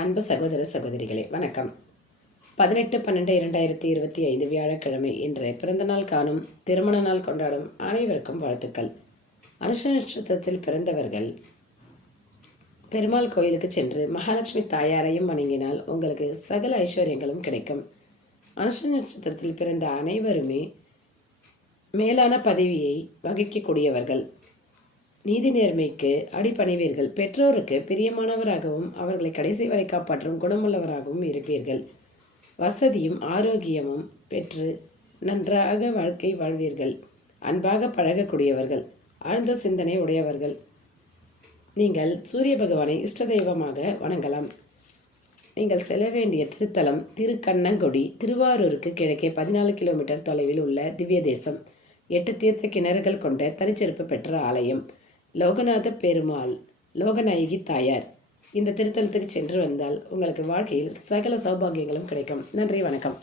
அன்பு சகோதர சகோதரிகளே வணக்கம். 18/12/2025 வியாழக்கிழமை இன்று பிறந்தநாள் காணும், திருமண நாள் கொண்டாடும் அனைவருக்கும் வாழ்த்துக்கள். அனுஷ நட்சத்திரத்தில் பிறந்தவர்கள் பெருமாள் கோயிலுக்கு சென்று மகாலட்சுமி தாயாரையும் வணங்கினால் உங்களுக்கு சகல ஐஸ்வர்யங்களும் கிடைக்கும். அனுஷ நட்சத்திரத்தில் பிறந்த அனைவருமே மேலான பதவியை வகிக்கக்கூடியவர்கள். நீதி நேர்மைக்கு அடிபணிவீர்கள். பெற்றோருக்கு பிரியமானவராகவும் அவர்களை கடைசி வரை காப்பாற்றும் குணமுள்ளவராகவும் இருப்பீர்கள். வசதியும் ஆரோக்கியமும் பெற்று நன்றாக வாழ்க்கை வாழ்வீர்கள். அன்பாக பழகக்கூடியவர்கள், ஆழ்ந்த சிந்தனை உடையவர்கள். நீங்கள் சூரிய பகவானை இஷ்ட தெய்வமாக வணங்கலாம். நீங்கள் செல்ல வேண்டிய திருத்தலம் திருக்கண்ணங்குடி, திருவாரூருக்கு கிழக்கே 14 கிலோமீட்டர் தொலைவில் உள்ள திவ்ய தேசம். 8 தீர்த்த கிணறுகள் கொண்ட தனிச்சிறப்பு பெற்ற ஆலயம். லோகநாத பெருமாள், லோகநாயகி தாயார். இந்த திருத்தலத்துக்கு சென்று வந்தால் உங்களுக்கு வாழ்க்கையில் சகல சௌபாகியங்களும் கிடைக்கும். நன்றி, வணக்கம்.